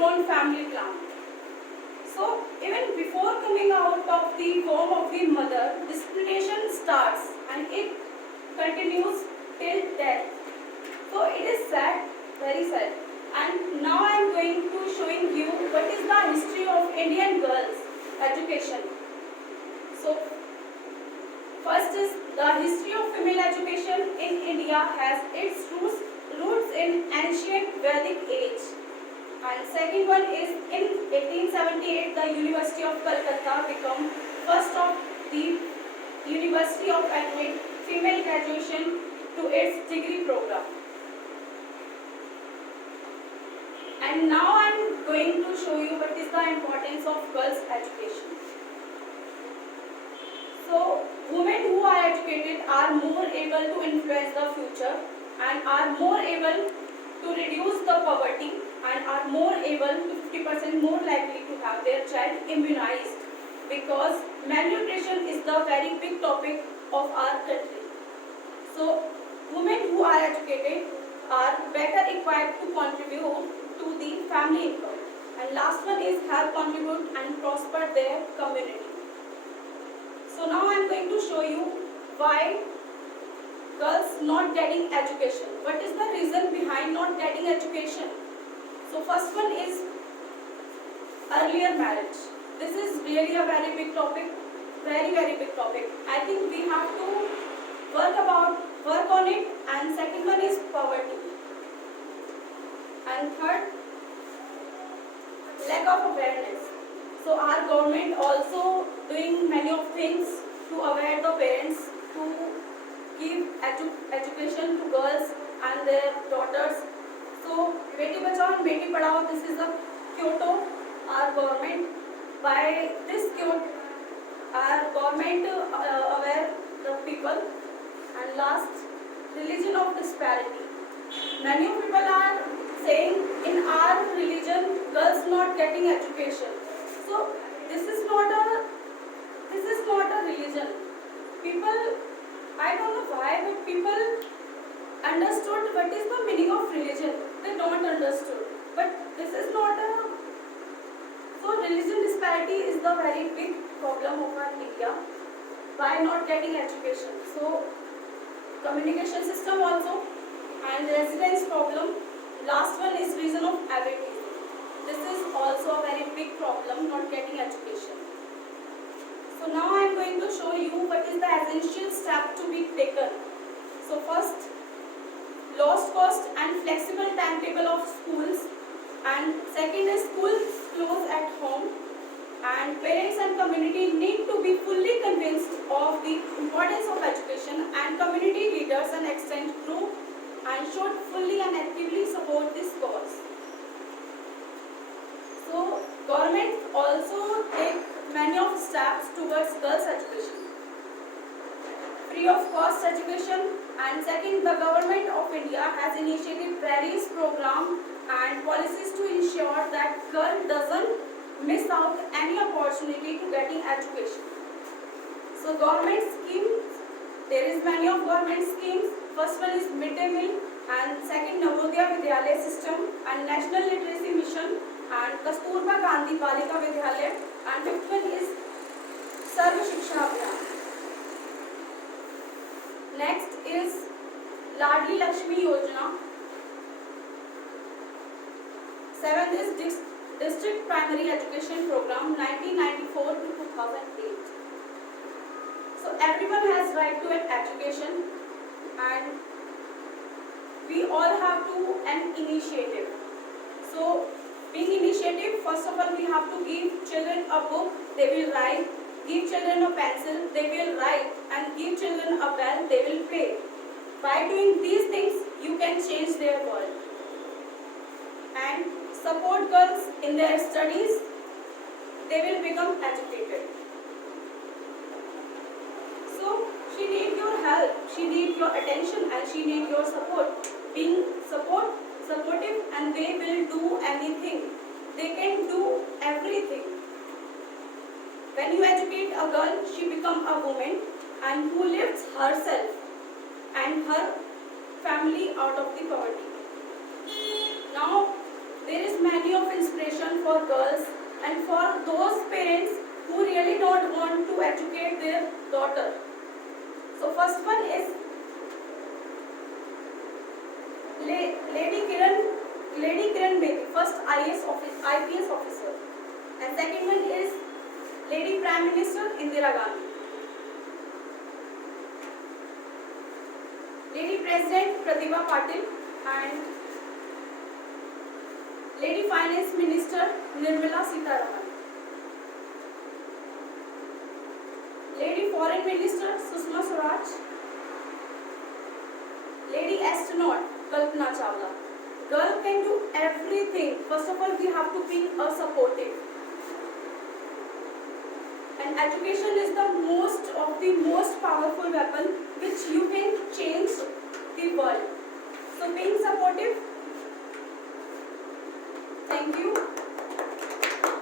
full-grown family plant. So even before coming out of the womb of the mother, discrimination starts and it continues till death. So it is sad, very sad. And now I am going to showing you what is the history of Indian girls education. So first is the history of female education in India has its roots in ancient Vedic age. And second one is in 1878 the University of Calcutta became first of the university of admit female graduation to its degree program. And now I am going to show you what is the importance of girls education. So women who are educated are more able to influence the future and are more able to reduce the poverty and are more able to 50% more likely to have their child immunized, because malnutrition is the very big topic of our country. So women who are educated are better equipped to contribute to the family income, and last one is help contribute and prosper their community. So now I am going to show you why girls not getting education. What is the reason behind not getting education? So first one is earlier marriage. This is really a very big topic, very big topic. I think we have to work on it. And second one is poverty. And third, lack of awareness. So our government also doing many of things to aware the parents to give education to girls and their daughters. So Beti Bachao and Beti Padhao, this is the Kyoto, our government. By this Kyoto, our government aware the people. And last, religion of disparity. Many people are saying in our religion girls not getting education. So this is not a religion. People, I don't know why, but people understood what is the meaning of religion. They don't understood. But this is not a, so religion disparity is the very big problem of our India by not getting education. So communication system also, and residence problem. Last one is reason of absenteeism. This is also a very big problem, not getting education. So now I am going to show you what is the essential step to be taken. So first, lost cost and flexible timetable of schools, and second is schools close at home, and parents and community need to be fully convinced of the importance of education, and community leaders and extend group and should fully and actively support this cause. So government also take many of steps towards girls education. Free of cost education, and second, the government of India has initiated various programs and policies to ensure that girl doesn't miss out any opportunity to getting education. So government schemes, there is many of government schemes. First one is midday meal, and second Navodaya Vidyalaya system, and National Literacy Mission, and Kasturba Gandhi Balika Vidyalaya, and fifth one is Sarva Shiksha Abhiyan. Next is Ladli Lakshmi Yojana. Seventh is District Primary Education Program 1994 to 2008. So everyone has right to an education, and we all have to an initiative. So being initiative, first of all we have to give children a book, they will write, give children a pencil, they will write, and give children a bell, they will play. By doing these things, you can change their world. And support girls in their studies, they will become educated. So she needs your help, she needs your attention, and she needs your support. Being supportive, and they will do anything. They can do everything. When you educate a girl, she becomes a woman and who lifts herself and her family out of the poverty. Now, there is many of of inspiration for girls and for those parents who really don't want to educate their daughter. So first one is Lady Kiran Bedi, first IPS officer, and second one is Lady Prime Minister Indira Gandhi, Lady President Pratibha Patil, and Lady Finance Minister Nirmala Sitharaman, Lady Foreign Minister Sushma Swaraj, Lady Astronaut Kalpana Chawla. Girl can do everything. First of all, we have to be supportive. And education is the most powerful weapon which you can change the world. So being supportive